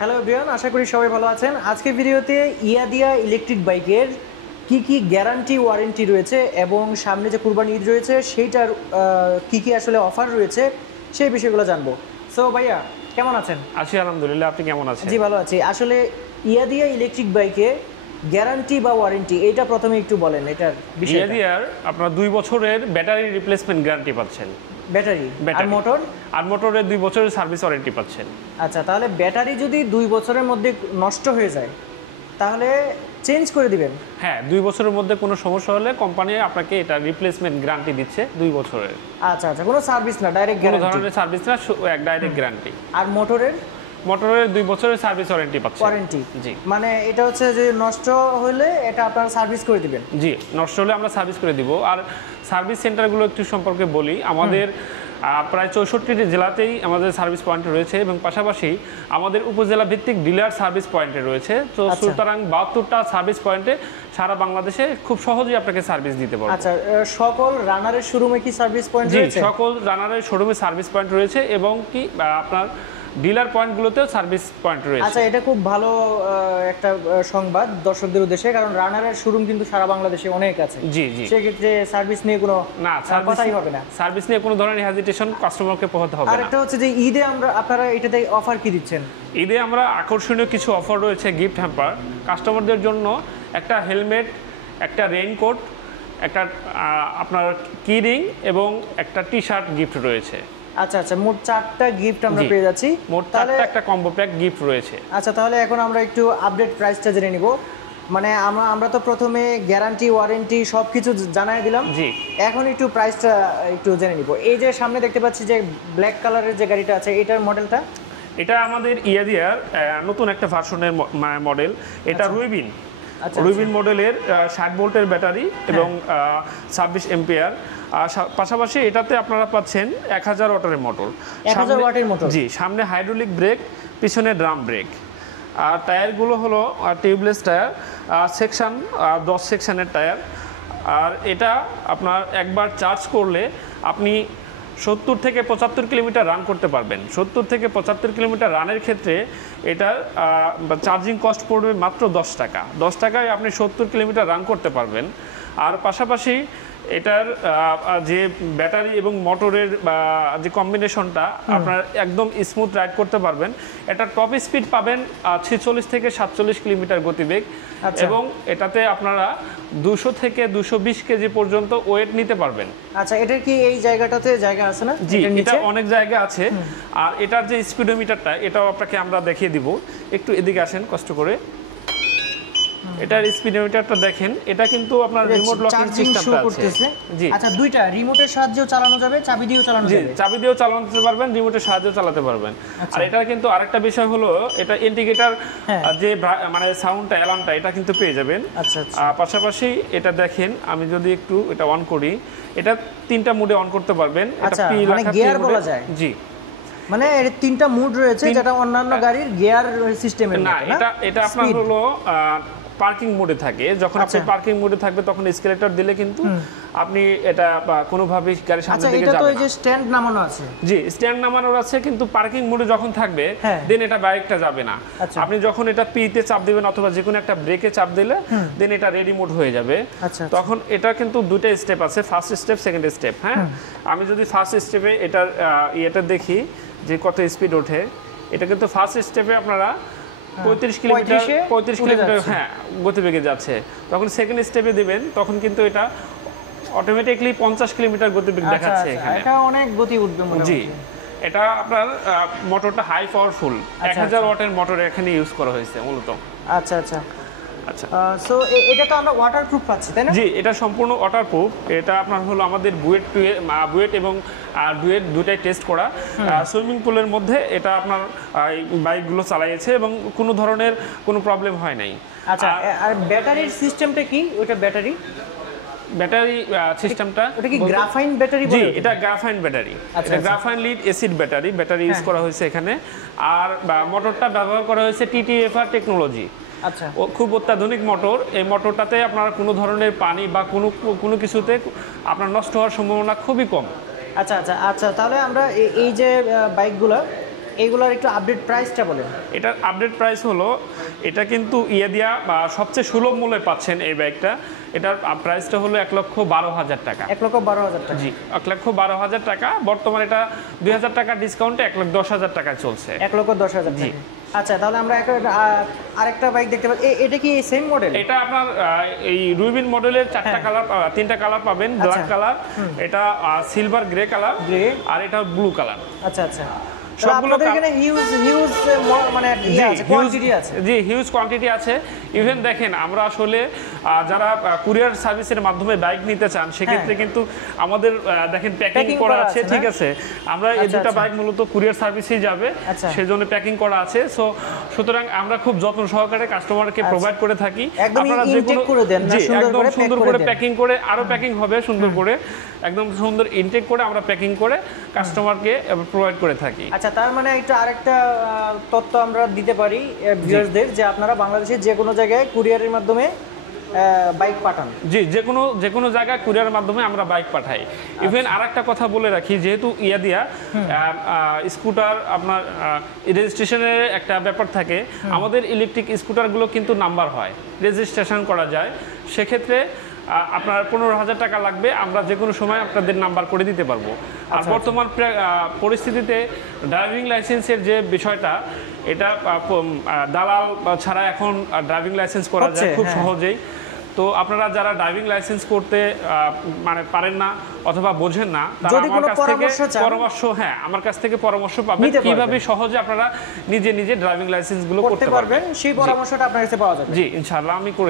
Hello everyone, আশা করি সবাই ভালো আছেন। আজকের ভিডিওতে ইয়াদিয়া ইলেকট্রিক বাইকের কি গ্যারান্টি ওয়ারেন্টি রয়েছে এবং সামনে যে কুরবানি ঈদ রয়েছে সেইটার কি আসলে অফার রয়েছে সেই বিষয়গুলো জানবো। সো ভাইয়া কেমন আছেন? আছি আলহামদুলিল্লাহ, আপনি কেমন আছেন? জি ভালো আছি। আসলে ইয়াদিয়া ইলেকট্রিক বাইকে গ্যারান্টি বা ওয়ারেন্টি এটা প্রথমে একটু বলেন এটার বিষয়টা। ইয়াদিয়ার আপনার 2 বছরের ব্যাটারি রিপ্লেসমেন্ট গ্যারান্টি পাচ্ছেন। ব্যাটারি আর মোটর? আর মোটরের 2 বছরের সার্ভিস ওয়ারেন্টি পাচ্ছেন। আচ্ছা, তাহলে ব্যাটারি যদি 2 বছরের মধ্যে নষ্ট হয়ে যায় তাহলে চেঞ্জ করে দিবেন? হ্যাঁ, 2 বছরের মধ্যে কোনো সমস্যা হলে কোম্পানি আপনাকে এটা রিপ্লেসমেন্ট গ্যারান্টি দিচ্ছে 2 বছরের। আচ্ছা আচ্ছা, কোনো সার্ভিস না, ডাইরেক্ট কোনো গ্যারান্টি? ধরনের সার্ভিস না, এক ডাইরেক্ট গ্যারান্টি। আর মোটরের? মোটরের 2 বছরের সার্ভিস ওয়ারেন্টি পাচ্ছেন। ওয়ারেন্টি? জি। মানে এটা হচ্ছে যে নষ্ট হলে এটা আপনারা সার্ভিস করে দিবেন? জি, নষ্ট হলে আমরা সার্ভিস করে দিব। আর সার্ভিস সেন্টারগুলো একটু সম্পর্কে বলি। আমাদের প্রায় 64টি জেলাতেই আমাদের সার্ভিস পয়েন্ট রয়েছে এবং পাশাপাশি আমাদের উপজেলা ভিত্তিক ডিলার সার্ভিস পয়েন্টে রয়েছে। তো সুতরাং 72টা সার্ভিস পয়েন্টে সারা বাংলাদেশে খুব সহজেই আপনাকে সার্ভিস দিতে পারবো। আচ্ছা, সকল রানারের শোরুমে কি সার্ভিস পয়েন্ট রয়েছে? জি, সকল রানারের শোরুমে সার্ভিস পয়েন্ট রয়েছে এবং কি আপনার ডিলার পয়েন্টগুলোতেও সার্ভিস পয়েন্ট রয়েছে। আচ্ছা, এটা খুব ভালো একটা সংবাদ দর্শকদের উদ্দেশ্যে, কারণ রানারের শোরুম কিন্তু সারা বাংলাদেশে অনেক আছে। জি জি, সেক্ষেত্রে সার্ভিস নিয়ে কোনো কথাই হবে না। সার্ভিস নিয়ে কোনো ধরনের হেজিটেশন কাস্টমারকে পোহাতে হবে না। আর একটা হচ্ছে যে ঈদে আপনারা এটাতে অফার কি দিচ্ছেন? ঈদে আমরা আকর্ষণীয় কিছু অফার রয়েছে। গিফট হ্যাম্পার কাস্টমারদের জন্য, একটা হেলমেট, একটা রেইনকোট, একটা আপনার কি রিং এবং একটা টি শার্ট গিফট রয়েছে। আচ্ছা আচ্ছা, মোট 4টা গিফট আমরা পেয়ে যাচ্ছি। মোট 4টা একটা কম্বো প্যাক গিফট রয়েছে। আচ্ছা, তাহলে এখন আমরা একটু আপডেট প্রাইসটা জেনে নিব। মানে আমরা তো প্রথমে গ্যারান্টি ওয়ারেন্টি সব কিছু জানাই দিলাম। জি, এখন একটু প্রাইসটা একটু জেনে নিব। এই যে সামনে দেখতে পাচ্ছি যে ব্ল্যাক কালারের যে গাড়িটা আছে, এটার মডেলটা? এটা আমাদের ইয়াদিয়ার নতুন একটা ভার্সনের মডেল। এটা রুইবিন। রুইবিন মডেলের 60 ভোল্টের ব্যাটারি এবং 26 এম্পিয়ার। পাশাপাশি এটাতে আপনারা পাচ্ছেন 1000 ওয়াটের মোটর। 1000 ওয়াটের মোটর? জি, সামনে হাইড্রোলিক ব্রেক, পিছনে ড্রাম ব্রেক। আর টায়ারগুলো হলো টিউবলেস টায়ার, সেকশন 10 সেকশনের টায়ার। আর এটা আপনার একবার চার্জ করলে আপনি 70 থেকে 75 কিলোমিটার রান করতে পারবেন। 70 থেকে 75 কিলোমিটার রানের ক্ষেত্রে এটার চার্জিং কস্ট পড়বে মাত্র 10 টাকা। 10 টাকায় আপনি 70 কিলোমিটার রান করতে পারবেন। আর পাশাপাশি এটার যে ব্যাটারি এবং মোটরের যে কম্বিনেশনটা আপনার একদম স্মুথ রাইড করতে পারবেন। এটা টপ স্পিড পাবেন 46 থেকে 47 কিলোমিটার গতিবেগ এবং এটাতে আপনারা 200 থেকে 220 কেজি পর্যন্ত ওয়েট নিতে পারবেন। আচ্ছা, এটার কি এই জায়গাটাতে জায়গা আছে না? জি, এটা অনেক জায়গা আছে। আর এটার যে স্পিডোমিটারটা এটাও আপনাকে আমরা দেখিয়ে দিব। একটু এদিকে আসেন কষ্ট করে। এটার স্পিডোমিটারটা দেখেন। এটা কিন্তু আপনার রিমোট লকিং সিস্টেমটা আছে। জি, আচ্ছা, দুইটা রিমোটের সাহায্যেও চালানো যাবে, চাবি দিয়েও চালানো যাবে? জি, চাবি দিয়েও চালাতে পারবেন, রিমোটের সাহায্যেও চালাতে পারবেন। আর এটার কিন্তু আরেকটা বিষয় হলো এটা ইন্ডিকেটর যে মানে সাউন্ডটা, অ্যালার্মটা এটা কিন্তু পেয়ে যাবেন। আচ্ছা আচ্ছা, পাশাপাশি এটা দেখেন, আমি যদি একটু এটা অন করি, এটা 3টা মোডে অন করতে পারবেন। এটা মানে গিয়ার বলা যায়? জি, মানে এর 3টা মোড রয়েছে, যেটা অন্যান্য গাড়ির গিয়ার সিস্টেমের না। এটা আপনার হলো পার্কিং মোডে থাকে। যখন আপনি পার্কিং মোডে থাকবে তখন এসকেলেটর দিলে কিন্তু আপনি এটা কোনোভাবে গাড়ির সামনে দিকে যাবে না। এটা তো এই যে স্ট্যান্ড নামানো আছে? জি, স্ট্যান্ড নামানো আছে, কিন্তু পার্কিং মোডে যখন থাকবে দেন এটা বাইকটা যাবে না। আপনি যখন এটা পিতে চাপ দিবেন অথবা যে কোনো একটা ব্রেকে চাপ দিলে দেন এটা রেডি মোড হয়ে যাবে। তখন এটা কিন্তু দুটো স্টেপ আছে, ফার্স্ট স্টেপ, সেকেন্ড স্টেপ। হ্যাঁ, আমি যদি ফার্স্ট স্টেপে এটার এটা দেখি যে কত স্পিড ওঠে। এটা কিন্তু ফার্স্ট স্টেপে আপনারা 35 কিলোমিটার হ্যাঁ গতিবেগে যাচ্ছে। তখন সেকেন্ড স্টেপে দিবেন তখন কিন্তু এটা অটোমেটিক্যালি 50 কিলোমিটার গতিবেগ দেখাচ্ছে এখানে। এটা অনেক গতি উঠবে মনে হয়। জি, এটা আপনার মোটরটা হাই পাওয়ারফুল, 1000 ওয়াটের মোটর এখানে ইউজ করা হয়েছে মূলত। আচ্ছা আচ্ছা আচ্ছা, সো এটা তো আমরা ওয়াটারপ্রুফ পাচ্ছি, তাই না? জি, এটা সম্পূর্ণ ওয়াটারপ্রুফ। এটা আপনার হলো আমাদের বুয়েট এবং ডুয়েট দুটাই টেস্ট করা। সুইমিং পুলের মধ্যে এটা আপনার বাইকগুলো চালাইছে এবং কোনো ধরনের কোনো প্রবলেম হয় নাই। আচ্ছা, আর ব্যাটারির সিস্টেমটা কি? ওটা ব্যাটারি সিস্টেমটা ওটা কি গ্রাফাইন ব্যাটারি? জি, এটা গ্রাফাইন ব্যাটারি। এটা graphene lead acid battery use করা হয়েছে এখানে। আর মোটরটা ব্যবহার করা হয়েছে TTFR টেকনোলজি। আচ্ছা, ও খুব অত্যাধুনিক মোটর। এই মোটরটাতে আপনার কোনো ধরনের পানি বা কোনো কিছুতে আপনার নষ্ট হওয়ার সম্ভাবনা খুবই কম। আচ্ছা আচ্ছা আচ্ছা, তাহলে আমরা এই যে বাইকগুলো এইগুলোর একটু আপডেট প্রাইসটা বলেন। এটার আপডেট প্রাইস হলো, এটা কিন্তু ইয়ে দিয়া বা সবচেয়ে সুলভ মূল্যে পাচ্ছেন এই ব্যাগটা। এটার প্রাইসটা হলো 1,12,000 টাকা। 1,12,000 টাকা। জি, 1,12,000 টাকা। বর্তমানে এটা 2,000 টাকা ডিসকাউন্টে 1,10,000 টাকায় চলছে। 1,10,000 জি। টাকা। আচ্ছা, তাহলে আমরা আরেকটা বাইক দেখতে পাচ্ছি। এটা কি সেম মডেল? এটা আপনার এই রুবিন মডেলের 4টা কালার, 3টা কালার পাবেন। ব্ল্যাক কালার, এটা সিলভার গ্রে কালার, আর এটা ব্লু কালার। আচ্ছা আচ্ছা। সবগুলো আপনাদের এখানে হিউজ মানে কোয়ান্টিটি আছে। জি, হিউজ কোয়ান্টিটি আছে। ইভেন দেখেন, আমরা আসলে যারা কুরিয়ার সার্ভিসের মাধ্যমে বাইক নিতে চান, সেক্ষেত্রে কিন্তু আমাদের দেখেন প্যাকিং করা আছে, ঠিক আছে। আমরা এই দুটো বাইক মূলত কুরিয়ার সার্ভিসেই যাবে, সেজন্য প্যাকিং করা আছে। সুতরাং আমরা খুব যত্ন সহকারে কাস্টমারকে প্রোভাইড করে থাকি। আপনারা যেকোনো করে দেন না, সুন্দর করে প্যাকিং করে, আরো প্যাকিং হবে সুন্দর করে, একদম সুন্দর ইনটেক করে আমরা প্যাকিং করে কাস্টমারকে প্রোভাইড করে থাকি। আচ্ছা, তার মানে একটু আরেকটা তথ্য আমরা দিতে পারি ভিউয়ারদের, যে আপনারা বাংলাদেশের যে কোনো জায়গায় কুরিয়ারের মাধ্যমে বাইক পাঠান। জি, যে কোনো জায়গায় কুরিয়ারের মাধ্যমে আমরা বাইক পাঠাই। ইভেন আরেকটা কথা বলে রাখি, যেহেতু ইয়াদিয়া স্কুটার আপনার রেজিস্ট্রেশনের একটা ব্যাপার থাকে, আমাদের ইলেকট্রিক স্কুটারগুলো কিন্তু নাম্বার হয়, রেজিস্ট্রেশন করা যায়। সেক্ষেত্রে আপনার 15,000 টাকা লাগবে, আমরা যে কোনো সময় আপনাদের নাম্বার করে দিতে পারবো। আর বর্তমান পরিস্থিতিতে ড্রাইভিং লাইসেন্সের যে বিষয়টা, এটা দালাল ছাড়া এখন ড্রাইভিং লাইসেন্স করা যায় খুব সহজেই। তো আপনারা যারা ড্রাইভিং লাইসেন্স করতে মানে পারেন না অথবা বোঝেন না, তারা আমার কাছ থেকে পরামর্শ, আমার কাছ থেকে পরামর্শ পাবেন কিভাবে সহজে আপনারা নিজে ড্রাইভিং লাইসেন্স গুলো করতে পারবেন। সেই পরামর্শটা আপনার কাছে পাওয়া যাবে। জি, ইনশাআল্লাহ আমি করে